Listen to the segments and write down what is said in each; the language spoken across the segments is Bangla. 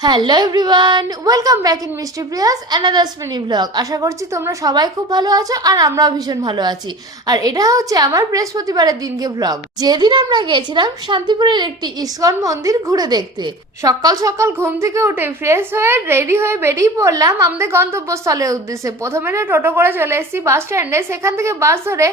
Hello everyone, welcome back in mystery Priyas another mini blog. আশা করছি তোমরা সবাই খুব ভালো আছো আর আমরাও ভীষণ ভালো আছি। আর এটা হচ্ছে আমার বৃহস্পতিবারের দিনকে ব্লগ, যেদিন আমরা গিয়েছিলাম শান্তিপুরের একটি ইসকন মন্দির ঘুরে দেখতে। সকাল সকাল ঘুম থেকে উঠে ফ্রেশ হয়ে রেডি হয়ে বেরিয়ে পড়লাম আমাদের গন্তব্যস্থলের উদ্দেশ্যে। প্রথমে টোটো করে চলে এসেছি বাস স্ট্যান্ডে, সেখান থেকে বাস ধরে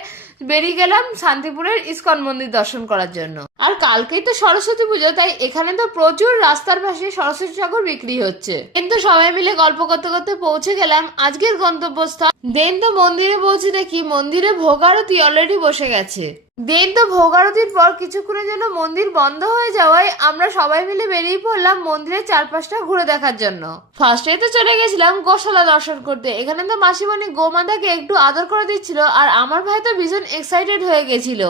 বেরিয়ে গেলাম শান্তিপুরের ইসকন মন্দির দর্শন করার জন্য। আর কালকেই তো সরস্বতী পুজো, তাই এখানে তো প্রচুর রাস্তার পাশে সরস্বতী ঠাকুর বিক্রি হচ্ছে। কিন্তু সবাই মিলে গল্প করতে করতে পৌঁছে গেলাম আজকের গন্তব্যস্থল। দেন তো মন্দিরে পৌঁছে দেখি মন্দিরে ভোগ আরতি অলরেডি বসে গেছে। দেন তো ভোগ আরতির পর কিছুক্ষণের জন্য মন্দির বন্ধ হয়ে যাওয়ায় আমরা সবাই মিলে বেরিয়ে পড়লাম মন্দিরের চারপাশটা ঘুরে দেখার জন্য। ফার্স্টে তো চলে গেছিলাম গোশালা দর্শন করতে। এখানে তো মাসিমণি গোমাতাকে একটু আদর করে দিচ্ছিল আর আমার ভাই তো ভীষণ এক্সাইটেড হয়ে গেছিল।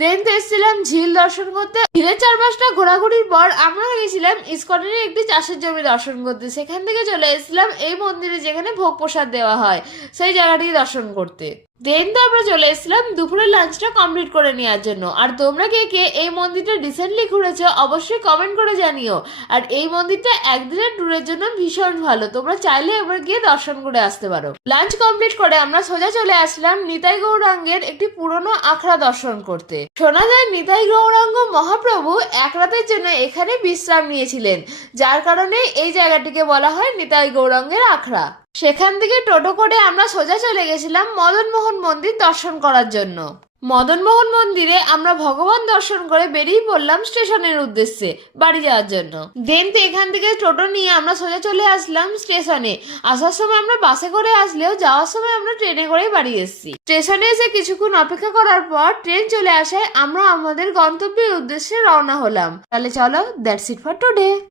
দেন তো এসেছিলাম ঝিল দর্শন করতে। ঝিলের চারপাশটা ঘোরাঘুরির পর আমরা গেছিলাম ইসকনের একটি চাষের জমি দর্শন করতে। সেখান থেকে চলে এসেছিলাম এই মন্দিরে যেখানে ভোগ প্রসাদ দেওয়া হয় সেই জায়গাটি দর্শন করতে। দেন তো আমরা চলে এসেছিলাম দুপুরের লাঞ্চটা কমপ্লিট করে নেওয়ার জন্য। আর তোমরা কে কে এই মন্দিরটা রিসেন্টলি ঘুরেছো অবশ্যই কমেন্ট করে জানিও। আর এই মন্দিরটা একদিনের ট্যুরের জন্য ভীষণ ভালো, তোমরা চাইলে একবার গিয়ে দর্শন করে আসতে পারো। লাঞ্চ কমপ্লিট করে আমরা সোজা চলে আসলাম নিতাই গৌরাঙ্গের একটি পুরনো আখড়া দর্শন করতে। শোনা যায় নিতাই গৌরাঙ্গ মহাপ্রভু এক রাতের জন্য এখানে বিশ্রাম নিয়েছিলেন, যার কারণে এই জায়গাটিকে বলা হয় নিতাই গৌরাঙ্গের আখড়া। সেখান থেকে টোটো করে আমরা সোজা চলে গেছিলাম মদনমোহন মন্দির দর্শন করার জন্য। মদনমোহন মন্দিরে আমরা ভগবান দর্শন করে বেরিয়ে পড়লাম স্টেশনের উদ্দেশ্যে বাড়ি যাওয়ার জন্য। দেন তো এখান থেকে টোটো নিয়ে আমরা সোজা চলে আসলাম স্টেশনে। আসার সময় আমরা বাসে করে আসলেও যাওয়ার সময় আমরা ট্রেনে করেই বাড়ি এসেছি। স্টেশনে এসে কিছুক্ষণ অপেক্ষা করার পর ট্রেন চলে আসায় আমরা আমাদের গন্তব্যের উদ্দেশ্যে রওনা হলাম। তাহলে চলো, দ্যাটস ইট ফর টুডে।